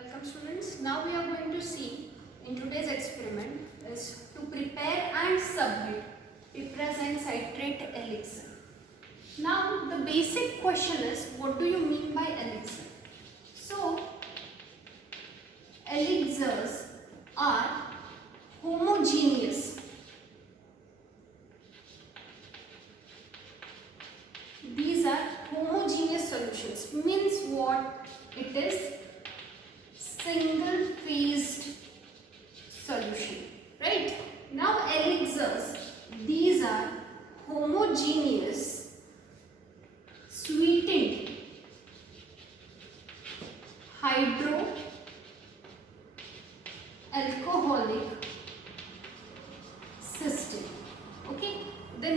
Welcome students. Now we are going to see in today's experiment is to prepare and subdue piperazine citrate elixir. Now the basic question is, what do you mean by elixir? So elixirs are homogeneous. These are homogeneous solutions. Means what? It is single phased solution, right? Now elixirs, these are homogeneous sweetened hydroalcoholic system. Okay, the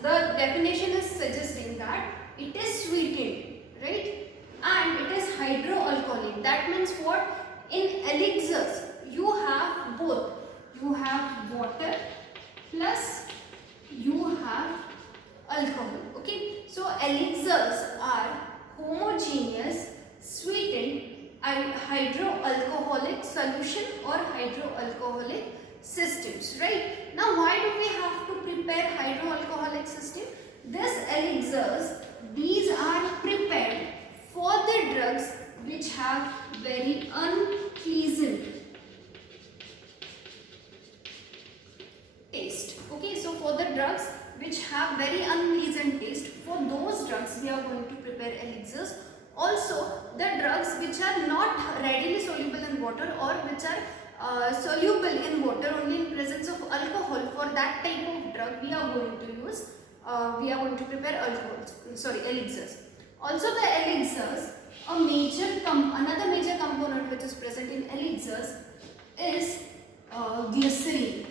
definition is suggesting that it is sweetened, right? And it is hydroalcoholic. That means what? In elixirs you have both. You have water plus you have alcohol. Okay, so elixirs are homogeneous sweetened hydroalcoholic solution or hydroalcoholic systems, right? Now why do we have to prepare hydroalcoholic system? This elixirs, these are prepared for the drugs which have very unpleasant taste. Okay, so for the drugs which have very unpleasant taste, for those drugs we are going to prepare elixirs. Also the drugs which are not readily soluble in water or which are soluble in water only in presence of alcohol, for that type of drug we are going to prepare elixirs. Also the elixirs, another major component which is present in elixirs is glycerin.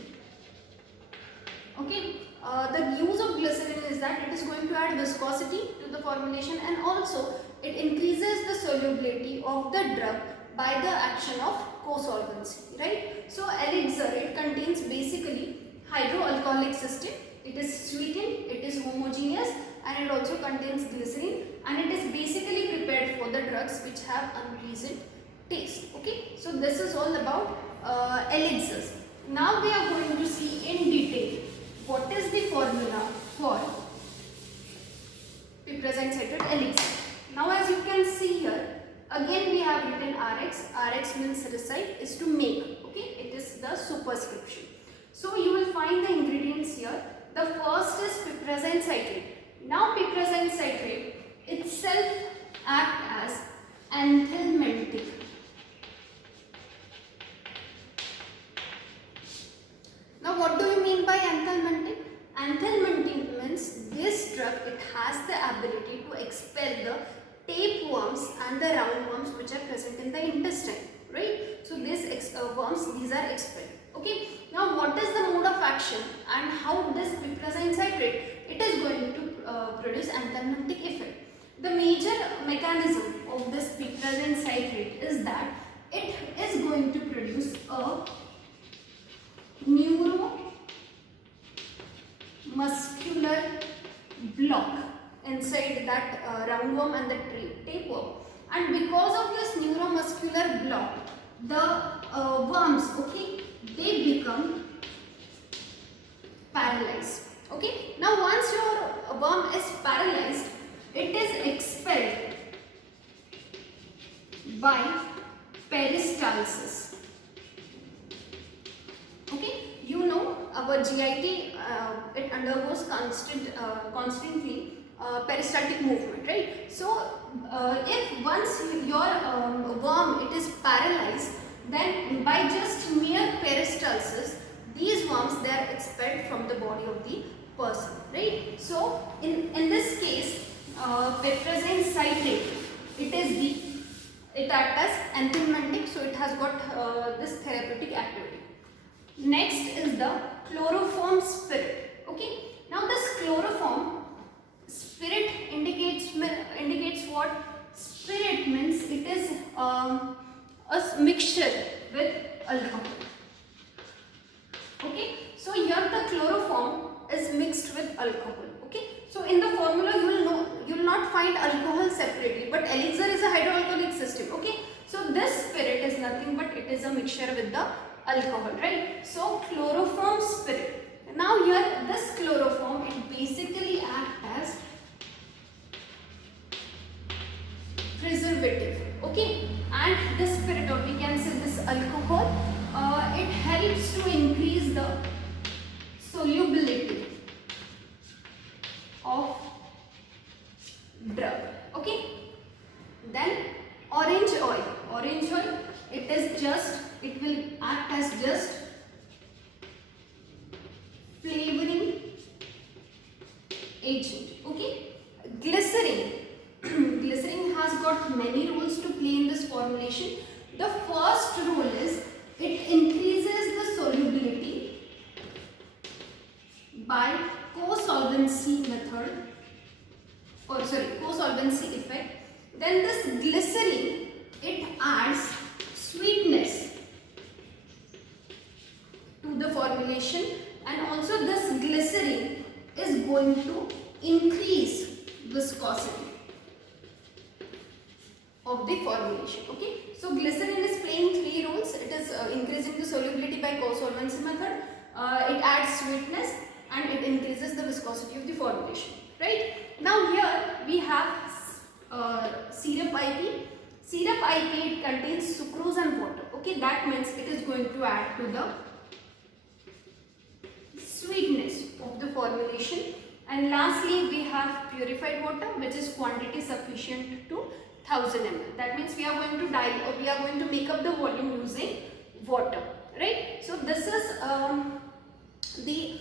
Okay, the use of glycerin is that it is going to add viscosity to the formulation and also it increases the solubility of the drug by the action of co-solvency, right? So elixir, it contains basically hydroalcoholic system. It is sweetened, it is homogeneous, and it also contains glycerin, and it is basically prepared for the drugs which have unpleasant taste. Okay, so this is all about elixirs. Now we are going to see in detail what is the formula for piperazine citrate elixir. Now as you can see here, again we have written Rx. Rx means recite, is to make. Okay, it is the superscription. So you will find the ingredients here. The first is piperazine citrate. Now piperazine citrate itself acts as anthelmintic. Now what do you mean by anthelmintic? Anthelmintic means this drug, it has the ability to expel the tapeworms and the roundworms which are present in the intestine, right? So these worms, these are expelled. Okay. Now what is the mode of action and how this piperazine citrate, it is going to produce anthelmintic effect. The major mechanism of this piperazine citrate is that it is going to produce a neuromuscular block inside that roundworm and the tapeworm, and because of this neuromuscular block, the worms, okay, they become paralyzed. Okay, now once your worm is paralyzed, it is expelled by peristalsis. Okay, you know our GIT, it undergoes constantly peristaltic movement, right? So if once your worm, it is paralyzed, then by just mere peristalsis, these worms, they are expelled from the body of the person, right? So in this case, piperazine citrate, it acts as anthelmintic, so it has got this therapeutic activity. Next is the chloroform spirit. Okay, now this chloroform spirit indicates what? Spirit means it is a mixture with alcohol. Okay, so here the chloroform is mixed with alcohol. Okay, so in the formula you will not find alcohol separately, but elixir is a hydroalcoholic system. Okay, so this spirit nothing but it is a mixture with the alcohol, right? So chloroform spirit. Now here this chloroform, it basically acts as preservative, okay, and this spirit, or we can say this alcohol, it helps to increase the solubility of drug, okay. Then orange oil, it will act as just flavoring agent, okay. Glycerin, glycerin has got many roles to play in this formulation. The first role is it increases the solubility by co-solvency method, or co-solvency effect. Then this glycerin, it adds sweetness to the formulation, and also this glycerin is going to increase viscosity of the formulation, okay. So glycerin is playing three roles. It is increasing the solubility by co-solvency method, it adds sweetness, and it increases the viscosity of the formulation, right. Now here we have syrup IP. Syrup IP, it contains sucrose and water, okay. That means it is going to add to the sweetness of the formulation. And lastly we have purified water, which is quantity sufficient to 1000 ml. That means we are going to make up the volume using water, right. So this is the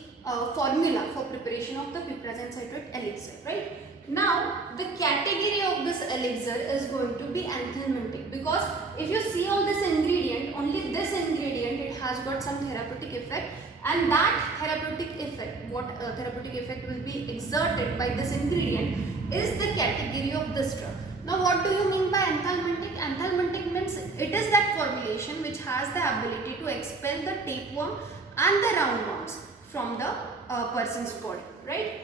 formula for preparation of the piperazine citrate elixir, right. Now the category of this elixir is going to be anthelmintic, because if you see all this ingredient, only this ingredient, it has got some therapeutic effect, and that therapeutic effect, what therapeutic effect will be exerted by this ingredient is the category of this drug. Now what do you mean by anthelmintic? Anthelmintic means it is that formulation which has the ability to expel the tapeworm and the roundworms from the person's body, right.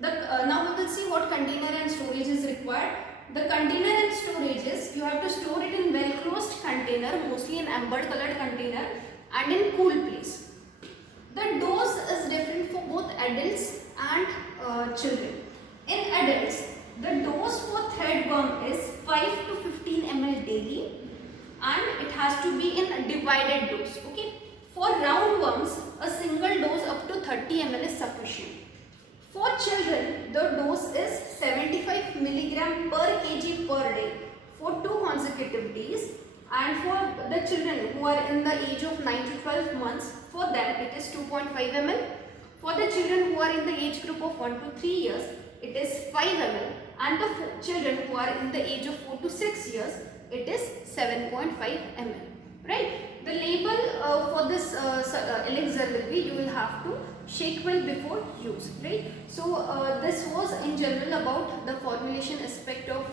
Now we will see what container and storage is required. The container and storage is, you have to store it in well closed container, mostly in amber colored container, and in cool place. The dose is different for both adults and children. In adults, the dose for threadworm is 5 to 15 ml daily, and it has to be in a divided dose, okay. For roundworms, a single dose up to 30 ml is sufficient. For children, the dose is 75 mg per kg per day for 2 consecutive days, and for the children who are in the age of 9 to 12 months, for them it is 2.5 ml. For the children who are in the age group of 1 to 3 years, it is 5 ml, and the children who are in the age of 4 to 6 years, it is 7.5 ml, right. The label for this elixir will be, you will have to shake well before use, right. So this was in general about the formulation aspect of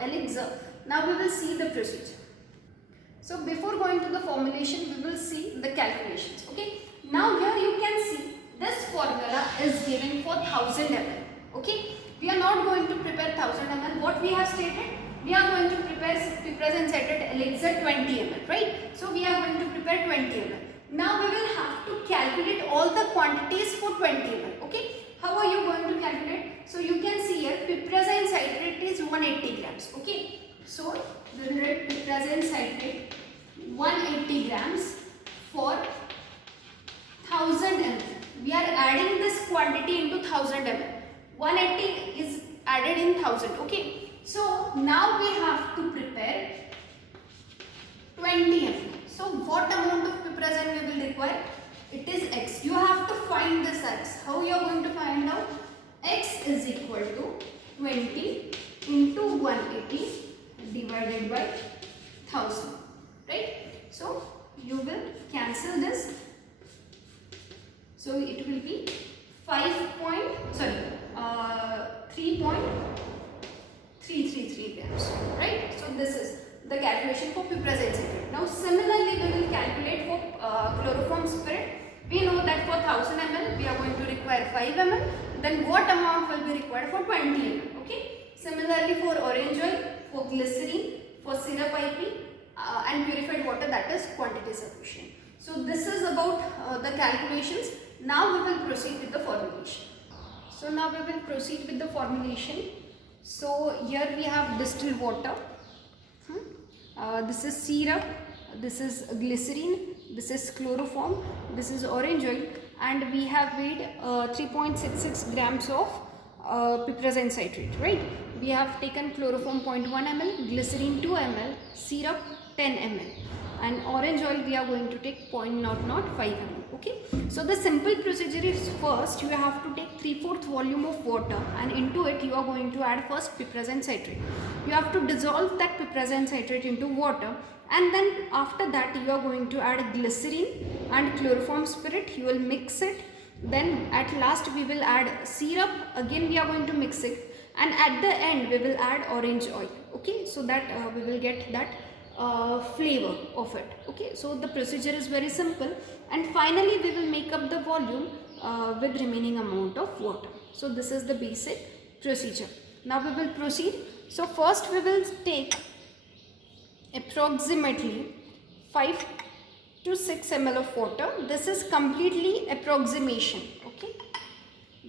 elixir. Now we will see the procedure. So before going to the formulation, we will see the calculations, okay. Now here you can see this formula is given for 1000 ml, okay. We are not going to prepare 1000 ml. What we have stated, we are going to prepare piperazine citrate elixir 20 ml, right. So we are going to prepare 20 ml. Now we will have to calculate all the quantities for 20 ml, okay. How are you going to calculate? So you can see here piperazine citrate is 180 grams, okay. So we will write piperazine citrate 180 grams for 1000 ml. We are adding this quantity into 1000 ml. 180 is added in 1000, okay. So now we have to prepare 20 ml. So what amount of piperazine we will require? It is X. You have to find this X. How you are going to find out? X is equal to 20 into 180 divided by 1000, right. So you will cancel this. So it will be 3.333 grams, right. So this is the calculation for piperazine citrate. Now similarly we will calculate for chloroform spirit. We know that for 1000 ml we are going to require 5 ml. Then what amount will be required for 20 ml, okay. Similarly for orange oil, for glycerin, for syrup IP and purified water, that is quantity solution. So this is about the calculations. Now we will proceed with the formulation. So now we will proceed with the formulation. So here we have distilled water. This is syrup, this is glycerine, this is chloroform, this is orange oil, and we have made 3.66 grams of piperazine citrate, right? We have taken chloroform 0.1 ml, glycerine 2 ml, syrup 10 ml, and orange oil we are going to take 0.005 ml. Okay, so the simple procedure is, first you have to take 3/4 volume of water, and into it you are going to add first piperazine citrate. You have to dissolve that piperazine citrate into water, and then after that you are going to add glycerine and chloroform spirit. You will mix it. Then at last we will add syrup. Again we are going to mix it, and at the end we will add orange oil. Okay, so that we will get that flavor of it. Okay, so the procedure is very simple, and finally we will make up the volume with remaining amount of water. So this is the basic procedure. Now we will proceed. So first we will take approximately 5 to 6 ml of water. This is completely approximation. Okay,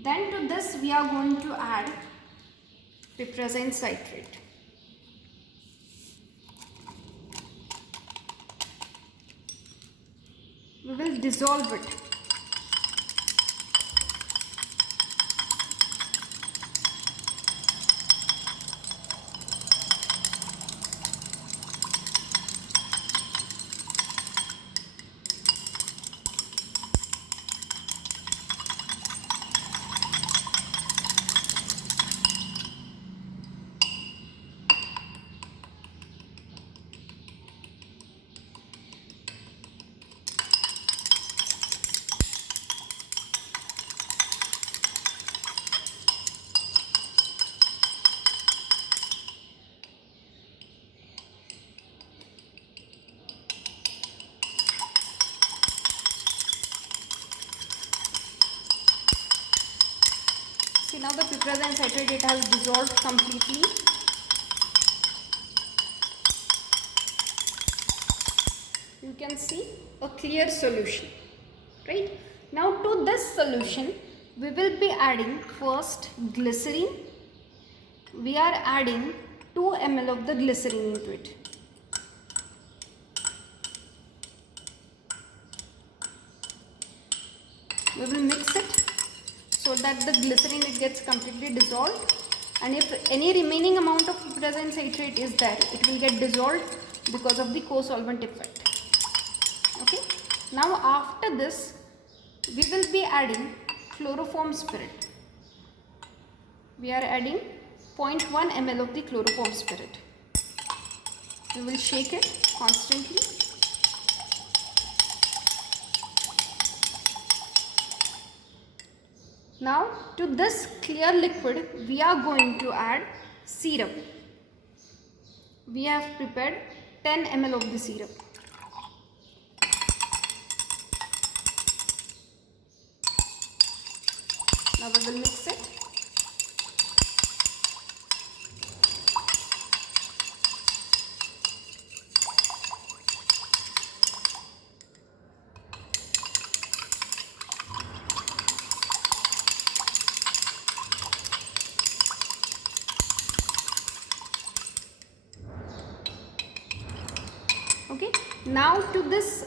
then to this we are going to add piperazine citrate. We will dissolve it. See, now the piperazine citrate, it has dissolved completely. You can see a clear solution, right? Now to this solution we will be adding first glycerine. We are adding 2 ml of the glycerine into it. We will mix it so that the glycerine, it gets completely dissolved, and if any remaining amount of piperazine citrate is there, it will get dissolved because of the co-solvent effect. Okay, now after this we will be adding chloroform spirit. We are adding 0.1 ml of the chloroform spirit. We will shake it constantly. Now to this clear liquid we are going to add syrup. We have prepared 10 ml of the syrup. Now we will mix it. Okay, now to this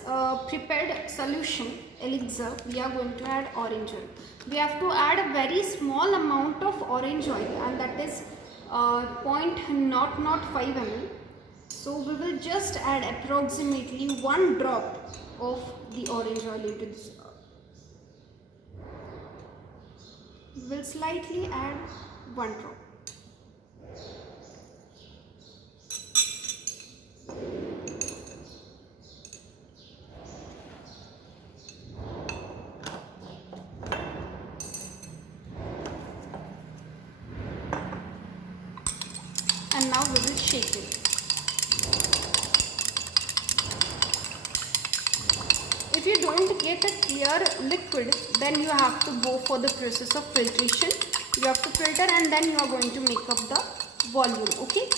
prepared solution elixir we are going to add orange oil. We have to add a very small amount of orange oil, and that is 0.005 ml. So we will just add approximately 1 drop of the orange oil into this. We will slightly add 1 drop. And now we will shake it. If you don't get a clear liquid, then you have to go for the process of filtration. You have to filter, and then you are going to make up the volume. Okay.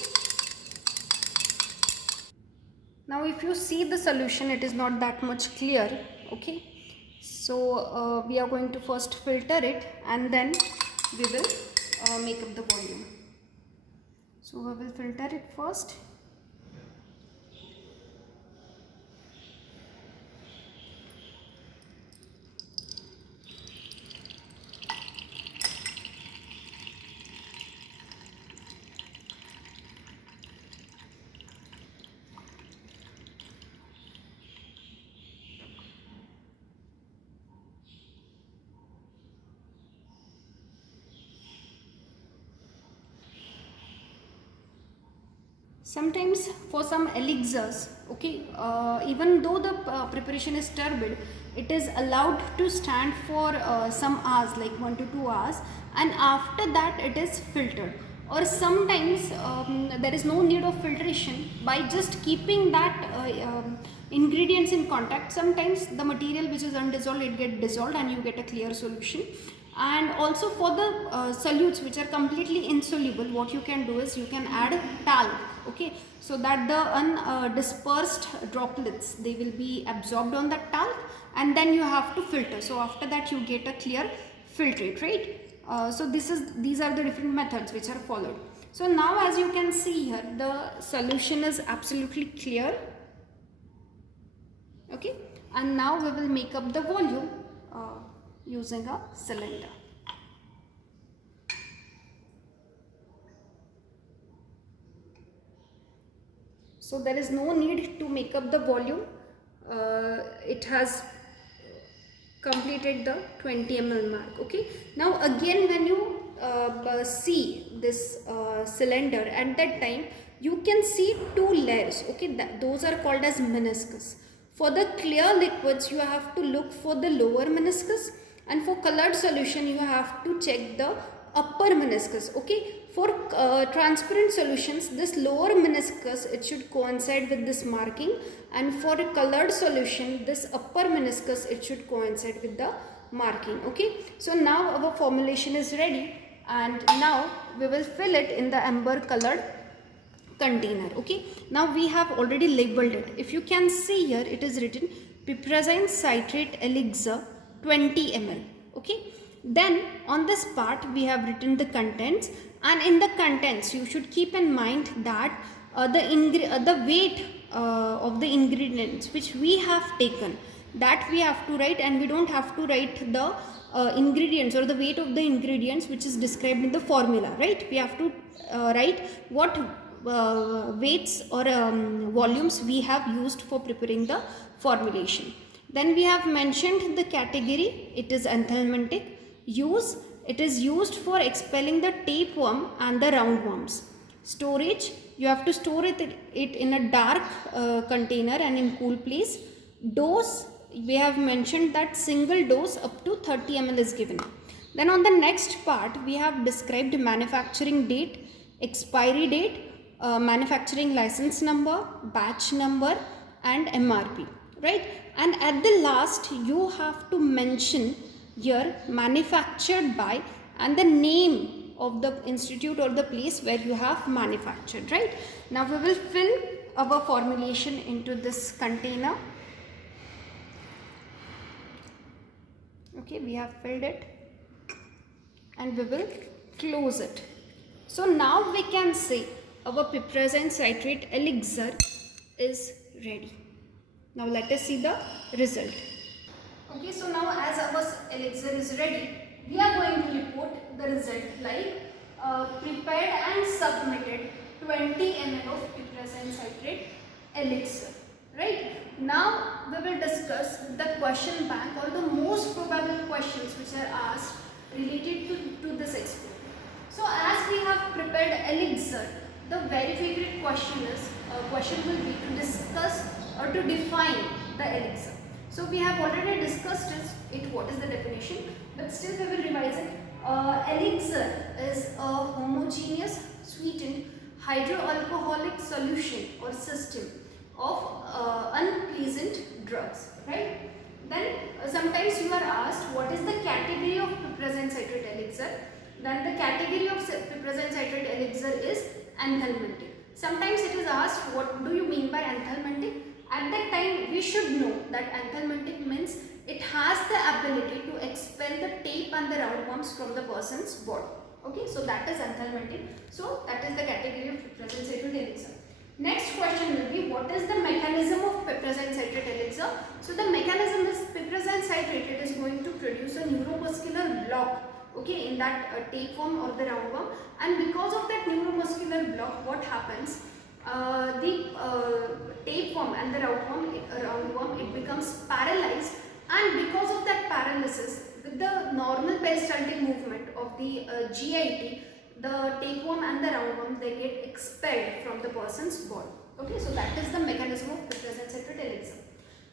Now if you see the solution, it is not that much clear. Okay, so we are going to first filter it and then we will make up the volume. So we will filter it first. Sometimes for some elixirs, okay, even though the preparation is turbid, it is allowed to stand for some hours, like 1 to 2 hours, and after that it is filtered. Or sometimes there is no need of filtration. By just keeping that ingredients in contact, sometimes the material which is undissolved, it get dissolved and you get a clear solution. And also for the solutes which are completely insoluble, what you can do is you can add talc, okay, so that the undispersed droplets, they will be absorbed on that talc, and then you have to filter. So after that you get a clear filtrate, right? So these are the different methods which are followed. So now as you can see here, the solution is absolutely clear, okay, and now we will make up the volume using a cylinder. So there is no need to make up the volume. It has completed the 20 ml mark. Okay. Now again, when you see this cylinder, at that time you can see two layers. Okay, those are called as meniscus. For the clear liquids, you have to look for the lower meniscus, and for colored solution you have to check the upper meniscus. Okay, for transparent solutions, this lower meniscus, it should coincide with this marking, and for a colored solution, this upper meniscus, it should coincide with the marking. Okay, so now our formulation is ready, and now we will fill it in the amber colored container. Okay, now we have already labeled it. If you can see here, it is written piperazine citrate elixir 20 ml. Okay, then on this part we have written the contents, and in the contents you should keep in mind that the weight of the ingredients which we have taken, that we have to write, and we don't have to write the ingredients or the weight of the ingredients which is described in the formula, right? We have to write what weights or volumes we have used for preparing the formulation. Then we have mentioned the category, it is anthelmintic. Use, it is used for expelling the tapeworm and the roundworms. Storage, you have to store it in a dark container and in cool place. Dose, we have mentioned that single dose up to 30 ml is given. Then on the next part, we have described manufacturing date, expiry date, manufacturing license number, batch number, and MRP, right? And at the last, you have to mention your manufactured by and the name of the institute or the place where you have manufactured, right? Now we will fill our formulation into this container. Okay, we have filled it and we will close it. So now we can say our piperazine citrate elixir is ready. Now let us see the result. Okay, so now as our elixir is ready, we are going to report the result like prepared and submitted 20 ml of piperazine citrate elixir. Right? Now we will discuss the question bank or the most probable questions which are asked related to this experiment. So as we have prepared elixir, the very favorite question will be to discuss or to define the elixir. So we have already discussed it, what is the definition, but still we will revise it. Elixir is a homogeneous sweetened hydroalcoholic solution or system of unpleasant drugs, right? Then sometimes you are asked what is the category of piperazine citrate elixir. Then the category of piperazine citrate elixir is anthelmintic. Sometimes it is asked what do you mean by anthelmintic. we should know that anthelmintic means it has the ability to expel the tape and the roundworms from the person's body. Okay, so that is anthelmintic. So that is the category of piperazine citrate elixir. Next question will be, what is the mechanism of piperazine citrate elixir? So the mechanism is piperazine citrate, it is going to produce a neuromuscular block, okay, in that tapeworm or the roundworm, and because of that neuromuscular block, what happens? The tapeworm and the roundworm, it becomes paralyzed, and because of that paralysis, with the normal peristaltic movement of the GIT, the tapeworm and the roundworm, they get expelled from the person's body. Okay, so that is the mechanism of piperazine citrate elixir.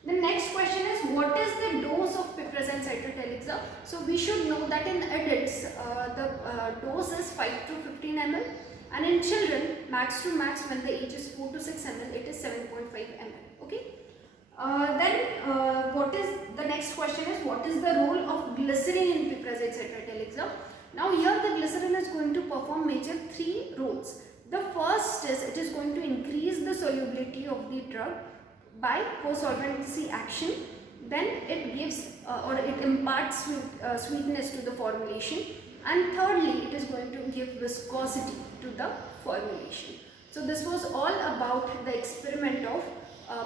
The next question is, what is the dose of piperazine citrate elixir? So we should know that in adults, the dose is 5 to 15 ml, and in children, max to max, when the age is 4 to 6 ml, it is 7.5 ml. Okay. What is the next question is, what is the role of glycerin in piperazine citrate elixir? Now here the glycerin is going to perform major 3 roles. The first is, it is going to increase the solubility of the drug by co-solvency action. Then it gives or it imparts sweetness to the formulation, and thirdly, it is going to give viscosity to the formulation. So this was all about the experiment of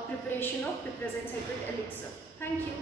preparation of piperazine citrate elixir. Thank you.